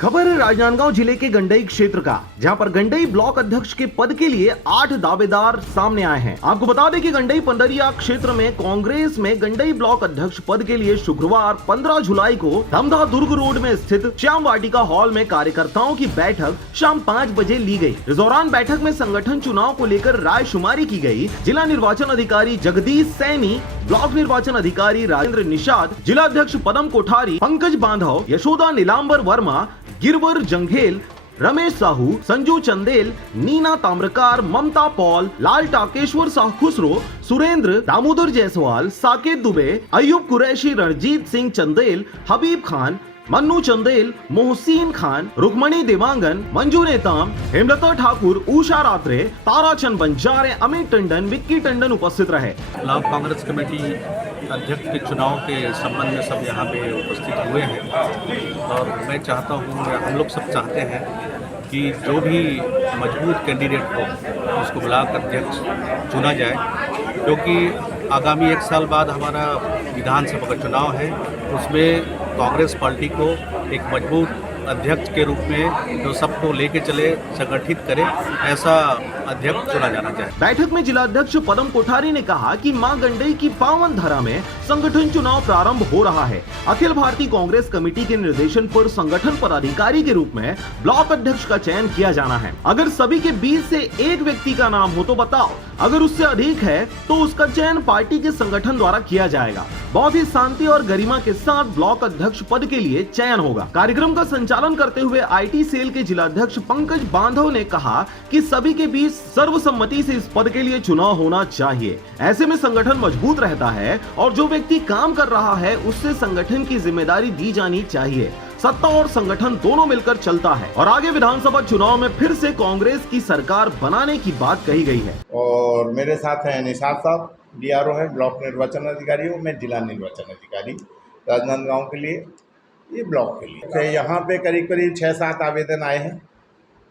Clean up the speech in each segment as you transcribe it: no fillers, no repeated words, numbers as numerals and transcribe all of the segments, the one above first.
खबर है राजनांदगांव जिले के गंडई क्षेत्र का, जहां पर गंडई ब्लॉक अध्यक्ष के पद के लिए 8 दावेदार सामने आए हैं। आपको बता दें कि गंडई पंडरिया क्षेत्र में कांग्रेस में गंडई ब्लॉक अध्यक्ष पद के लिए शुक्रवार 15 जुलाई को धमधा दुर्ग रोड में स्थित श्याम वाटिका हॉल में कार्यकर्ताओं की बैठक शाम 5 बजे ली गई। इस दौरान बैठक में संगठन चुनाव को लेकर रायशुमारी की गई। जिला निर्वाचन अधिकारी जगदीश सैनी, ब्लॉक निर्वाचन अधिकारी राजेंद्र निषाद, जिला अध्यक्ष पदम कोठारी, पंकज बांधव, यशोदा नीलांबर वर्मा, गिरवर जंघेल, रमेश साहू, संजू चंदेल, नीना ताम्रकार, ममता पॉल, लाल टाकेश्वर शाह खुसरो, सुरेंद्र, दामोदर जायसवाल, साकेत दुबे, अयूब कुरैशी, रणजीत सिंह चंदेल, हबीब खान, मन्नू चंदेल, मोहसिन खान, रुक्मणी देवांगन, मंजू नेताम, हेमलता ठाकुर, उषा रात्रे, ताराचंद बंजारे, अमित टंडन, विक्की टंडन उपस्थित रहे। ब्लॉक कांग्रेस कमेटी अध्यक्ष के चुनाव के संबंध में सब यहाँ पे उपस्थित हुए हैं और मैं चाहता हूँ, हम लोग सब चाहते हैं कि जो भी मजबूत कैंडिडेट हो उसको ब्लॉक अध्यक्ष चुना जाए, क्योंकि आगामी 1 साल बाद हमारा विधानसभा का चुनाव है। उसमें कांग्रेस पार्टी को एक मजबूत अध्यक्ष के रूप में जो सबको लेके चले, संगठित करे, ऐसा अध्यक्ष चुना जाना चाहिए। बैठक में जिला अध्यक्ष पदम कोठारी ने कहा कि मां गंडई की पावन धरा में संगठन चुनाव प्रारंभ हो रहा है। अखिल भारतीय कांग्रेस कमेटी के निर्देशन पर संगठन पदाधिकारी के रूप में ब्लॉक अध्यक्ष का चयन किया जाना है। अगर सभी के बीच से एक व्यक्ति का नाम हो तो बताओ, अगर उससे अधिक है तो उसका चयन पार्टी के संगठन द्वारा किया जाएगा। बहुत ही शांति और गरिमा के साथ ब्लॉक अध्यक्ष पद के लिए चयन होगा। कार्यक्रम का संचालन करते हुए आईटी सेल के जिला अध्यक्ष पंकज बांधव ने कहा कि सभी के बीच सर्वसम्मति से इस पद के लिए चुनाव होना चाहिए। ऐसे में संगठन मजबूत रहता है और जो व्यक्ति काम कर रहा है उससे संगठन की जिम्मेदारी दी जानी चाहिए। सत्ता और संगठन दोनों मिलकर चलता है और आगे विधानसभा चुनाव में फिर से कांग्रेस की सरकार बनाने की बात कही गई है। और मेरे साथ हैं निषाद साहब, डीआरओ है, ब्लॉक निर्वाचन अधिकारी हूँ, मैं जिला निर्वाचन अधिकारी राजनांदगांव के लिए, ये ब्लॉक के लिए। तो यहाँ पे करीब करीब 6-7 आवेदन आए हैं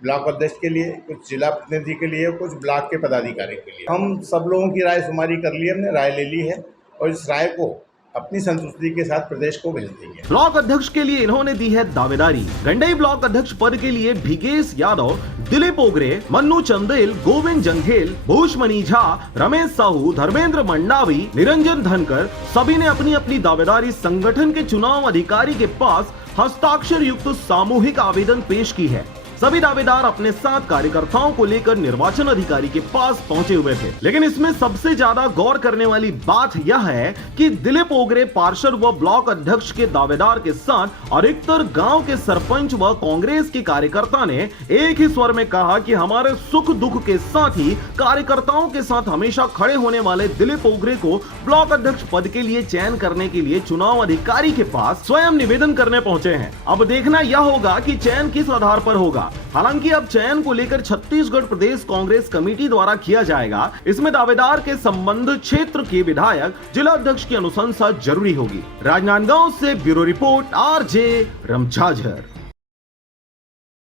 ब्लॉक अध्यक्ष के लिए, कुछ जिला प्रतिनिधि के लिए, कुछ ब्लॉक के पदाधिकारी के लिए। हम सब लोगों की राय शुमारी कर ली, हमने राय ले ली है और इस राय को अपनी संतुष्टि के साथ प्रदेश को भेज देंगे। ब्लॉक अध्यक्ष के लिए इन्होंने दी है दावेदारी। गंडई ब्लॉक अध्यक्ष पद के लिए भिगेश यादव, दिलीप ओगरे, मन्नू चंदेल, गोविंद जंघेल, भूषमणि झा, रमेश साहू, धर्मेंद्र मंडावी, निरंजन धनकर, सभी ने अपनी अपनी दावेदारी संगठन के चुनाव अधिकारी के पास हस्ताक्षर युक्त सामूहिक आवेदन पेश की है। सभी दावेदार अपने साथ कार्यकर्ताओं को लेकर निर्वाचन अधिकारी के पास पहुंचे हुए थे। लेकिन इसमें सबसे ज्यादा गौर करने वाली बात यह है कि दिलीप ओगरे पार्षद व ब्लॉक अध्यक्ष के दावेदार के साथ अधिकतर गांव के सरपंच व कांग्रेस के कार्यकर्ता ने एक ही स्वर में कहा कि हमारे सुख दुख के साथ ही कार्यकर्ताओं के साथ हमेशा खड़े होने वाले दिलीप ओगरे को ब्लॉक अध्यक्ष पद के लिए चयन करने के लिए चुनाव अधिकारी के पास स्वयं निवेदन करने पहुंचे हैं। अब देखना यह होगा कि चयन किस आधार पर होगा। हालांकि अब चयन को लेकर छत्तीसगढ़ प्रदेश कांग्रेस कमेटी द्वारा किया जाएगा। इसमें दावेदार के संबंध क्षेत्र के विधायक, जिला अध्यक्ष की अनुशंसा जरूरी होगी। राजनांदगांव से ब्यूरो रिपोर्ट, आरजे रमझाझर।